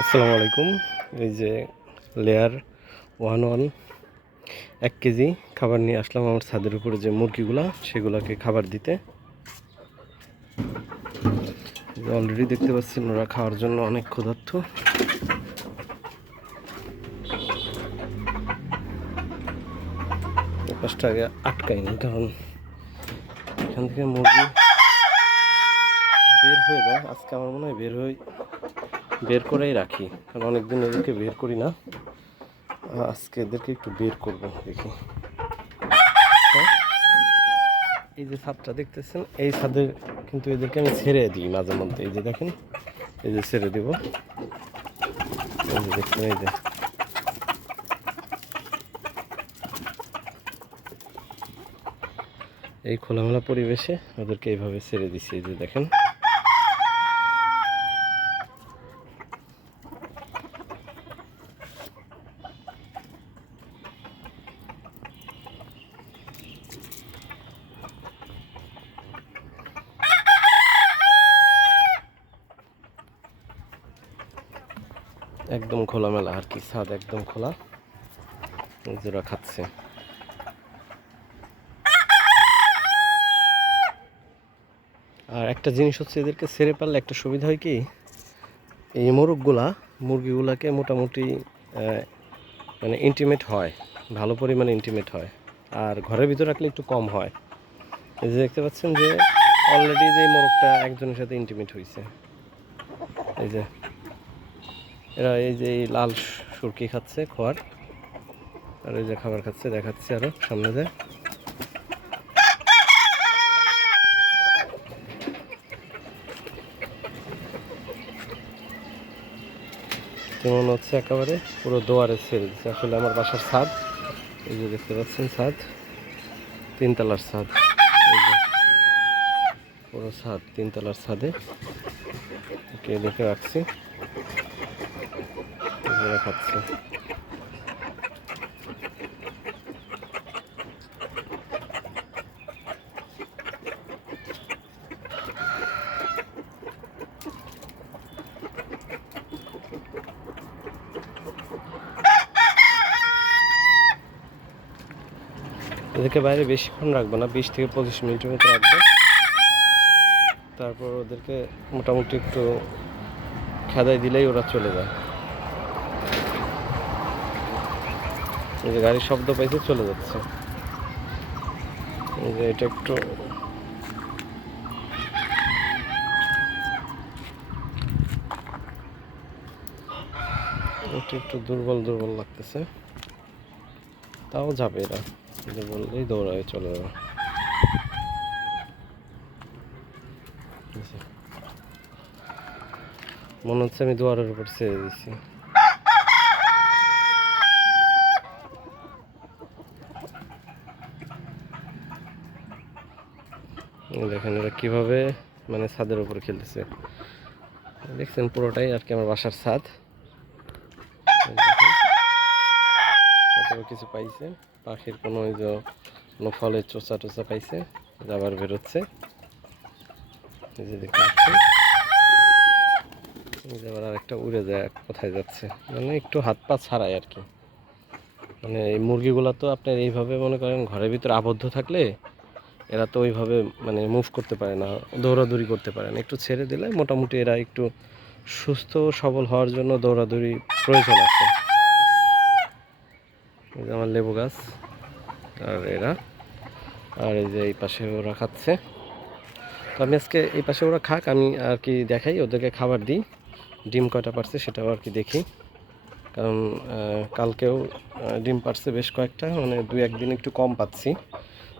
আসসালামু আলাইকুম। এই যে লেয়ার 1 কেজি খাবার নিয়ে আসলাম আমার ছাদের উপরে যে মুরগিগুলা সেগুলোকে খাবার দিতে। অলরেডি দেখতে পাচ্ছেন ওরা খাওয়ার জন্য অনেক ক্ষুধার্ত। পাঁচটা আগে আটকায়নি, কারণ এখান থেকে মুরগি বের হয়ে যায়। আজকে আমার মনে হয় বের করেই রাখি, কারণ অনেকদিন এদেরকে বের করি না। আজকে এদেরকে একটু বের করব, দেখি। এই যে ছাদটা দেখতেছেন, এই ছাদে কিন্তু এদেরকে আমি ছেড়ে দিই মাঝে মধ্যে। এই যে দেখেন, এই যে ছেড়ে দেব, এই যে দেখছেন, এই যে এই খোলামেলা পরিবেশে ওদেরকে এইভাবে ছেড়ে দিছি। এই যে দেখেন, একদম খোলামেলা আর কি, ছাদ একদম খোলা। এই যে ওরা খাচ্ছে। আর একটা জিনিস হচ্ছে, এদেরকে ছেড়ে পারলে একটা সুবিধা হয় কি, এই মুরগিগুলাকে মোটামুটি মানে ইন্টিমেট হয়, ভালো পরিমাণে ইন্টিমেট হয়। আর ঘরের ভিতরে রাখলে একটু কম হয়। এই যে দেখতে পাচ্ছেন যে অলরেডি যে মোরগটা একজনের সাথে ইন্টিমেট হয়েছে। এই যে এরা এই যে এই লাল সুরকি খাচ্ছে খোয়ার, আর এই যে খাবার খাচ্ছে, দেখাচ্ছে আরো সামনে যায়। যেমন হচ্ছে একেবারে পুরো দোয়ারে ছেড়ে দিচ্ছে। আসলে আমার বাসার ছাদ, এই যে দেখতে পাচ্ছেন ছাদ, 3 তলার ছাদ। এই যে পুরো ছাদ 3 তলার ছাদে দেখে রাখছি, খাচ্ছে। এদেরকে বাইরে বেশিক্ষণ রাখবো না, 20 থেকে 25 মিনিটের মতো রাখবো। তারপর ওদেরকে মোটামুটি একটু খেদাই দিলেই ওরা চলে যায়। এই যে গাড়ির শব্দ পাইছে, চলে যাচ্ছে। এই যে এটা একটু দুর্বল দুর্বল লাগতেছে, তাও যাবে এরা। বললেই দৌড়ায় চলে যাবে। মনে হচ্ছে আমি দুয়ারের উপর ছেড়ে দিচ্ছি। দেখেন এরা কিভাবে মানে ছাদের উপর খেলতেছে, দেখছেন পুরোটাই আর কি আমার বাসার ছাদ। কিছু পাইছে, পাখির কোনো ওই যে কোনো ফলের চোচা টোচা পাইছে, আবার বেরোচ্ছে। এই যে দেখতে পাচ্ছেন, এই যে আবার আরেকটা উড়ে যায়, কোথায় যাচ্ছে, মানে একটু হাত পা ছাড়াই আর কি। মানে এই মুরগিগুলো তো আপনার এইভাবে মনে করেন ঘরের ভিতরে আবদ্ধ থাকলে এরা তো ওইভাবে মানে মুভ করতে পারে না, দৌড়াদৌড়ি করতে পারে না। একটু ছেড়ে দিলে মোটামুটি এরা একটু সুস্থ সবল হওয়ার জন্য দৌড়াদৌড়ি প্রয়োজন আছে। এই যে আমার লেবু গাছ, আর এরা, আর এই যে এই পাশে ওরা খাচ্ছে। তো আমি আজকে এই পাশে ওরা খাক, আমি আর কি দেখাই, ওদেরকে খাবার দিই। ডিম কয়টা পারছে সেটাও আর কি দেখি, কারণ কালকেও ডিম পারছে বেশ কয়েকটা, মানে 2-1 দিন একটু কম পাচ্ছি।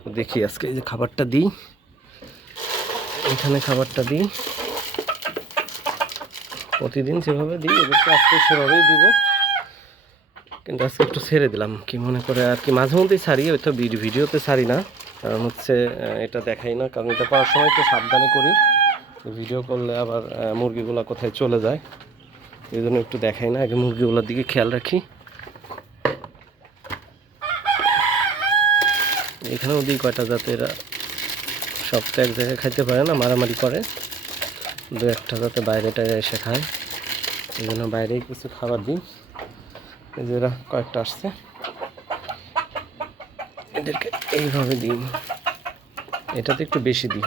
তো দেখি আজকে এই যে খাবারটা দিই, এখানে খাবারটা দিই, প্রতিদিন যেভাবে দিই এদেরকে আজকে সেভাবেই দিব। কিন্তু আজকে একটু ছেড়ে দিলাম, কি মনে করে আর কি, মাঝে মধ্যেই ছাড়ি, হয়তো ভিডিওতে ছাড়ি না, কারণ হচ্ছে এটা দেখাই না, কারণ এটা করার সময় একটু সাবধানে করি। ভিডিও করলে আবার মুরগিগুলো কোথায় চলে যায়, এই জন্য একটু দেখাই না, আগে মুরগিগুলোর দিকে খেয়াল রাখি। এখানেও দিই কয়টা, যাতে এরা সব তো এক জায়গায় খাইতে পারে না, মারামারি করে, 2-1টা যাতে বাইরে টাইরে এসে খায়। এই জন্য বাইরে কিছু খাবার দিই। এই যে এরা কয়েকটা আসছে, এদেরকে এইভাবে দিই। এটাতে একটু বেশি দিই।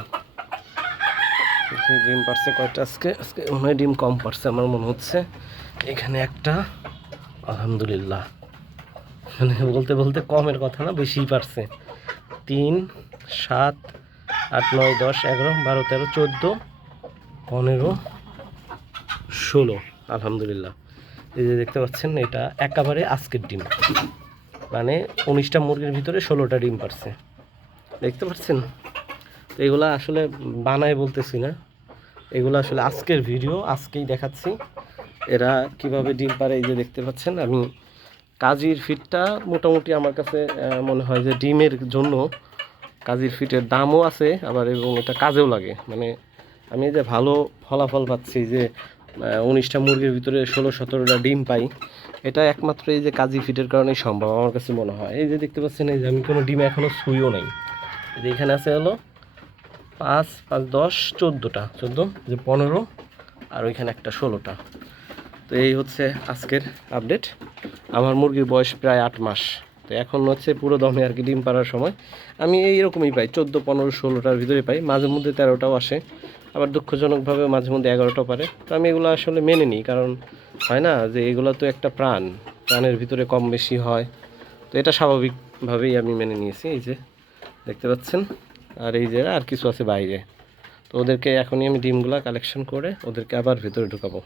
ডিম পারছে কয়টা আজকে? আজকে মনে হয় ডিম কম পারছে আমার মনে হচ্ছে। এখানে একটা, আলহামদুলিল্লাহ, মানে বলতে বলতে কমের কথা না, বেশিই পারছে। 3, 7, 8, 9, 10, 11, 12, 13, 14, 15, 16, আলহামদুলিল্লাহ। এই যে দেখতে পাচ্ছেন, এটা একেবারে আজকের ডিম, মানে 19টা মুরগির ভিতরে 16টা ডিম পারছে, দেখতে পাচ্ছেন। তো এগুলো আসলে বানায় বলতেছি না, এগুলো আসলে আজকের ভিডিও, আজকেই দেখাচ্ছি এরা কিভাবে ডিম পারে। এই যে দেখতে পাচ্ছেন, আমি কাজীর ফিটটা মোটামুটি আমার কাছে মনে হয় যে ডিমের জন্য কাজীর ফিটের দামও আছে আবার, এবং এটা কাজেও লাগে। মানে আমি যে ভালো ফলাফল পাচ্ছি যে 19টা মুরগির ভিতরে 16-17টা ডিম পাই, এটা একমাত্র এই যে কাজী ফিটের কারণেই সম্ভব আমার কাছে মনে হয়। এই যে দেখতে পাচ্ছেন, এই যে আমি কোনো ডিম এখনও ছুঁইও নাই। এই যে এখানে আছে হলো 5, 5, 10, 14টা, 14 যে 15, আর ওইখানে একটা 16টা। তো এই হচ্ছে আজকের আপডেট। আমার মুরগির বয়স প্রায় 8 মাস। তো এখন হচ্ছে পুরো দমে আর কি ডিম পাড়ার সময় আমি এইরকমই পাই, 14, 15, 16টার ভিতরে পাই, মাঝে মধ্যে 13টাও আসে, আবার দুঃখজনকভাবে মাঝে মধ্যে 11টাও পারে। তো আমি এগুলো আসলে মেনে নিই, কারণ হয় না যে এগুলো তো একটা প্রাণের ভিতরে কম বেশি হয়। তো এটা স্বাভাবিকভাবেই আমি মেনে নিয়েছি। এই যে দেখতে পাচ্ছেন, আর এই যে আর কিছু আছে বাইরে। তো ওদেরকে এখনই আমি ডিমগুলো কালেকশন করে ওদেরকে আবার ভেতরে ঢুকাবো।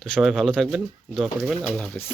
তো সবাই ভালো থাকবেন, দোয়া করবেন। আল্লাহ হাফিজ।